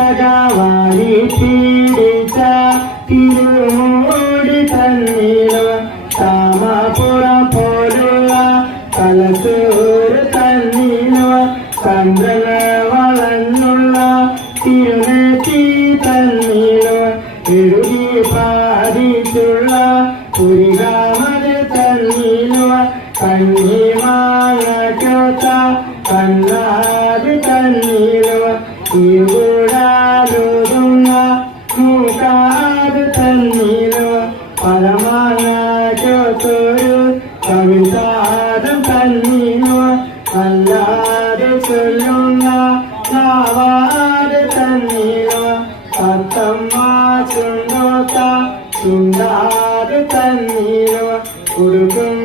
തകവാരി പീഡിച്ച തിരുമൂടി തന്നിലോ താമപുരം പോലുള്ള തലത്തൂർ തന്നിലോ ചന്ദ്രന വളർന്നുള്ള തിരുനെത്തി തന്നിലോ എഴുതി പാടിച്ചുള്ള പുരികാമത് തന്നിലോ കന്നിമാങ്ങ കണ്ണാത് തന്നിലോ ഇവിടാലുതുന്ന മൂക്കാത് തന്നിലോ പരമാങ്ങൊരു കവിതാദം തന്നിലോ അല്ലാതെ ചൊല്ലുന്ന നാവാത് തന്നിലോ പത്തമ്മ ചുണ്ടോത്ത ചുണ്ടാത് തന്നിലോ കൊടുക്കും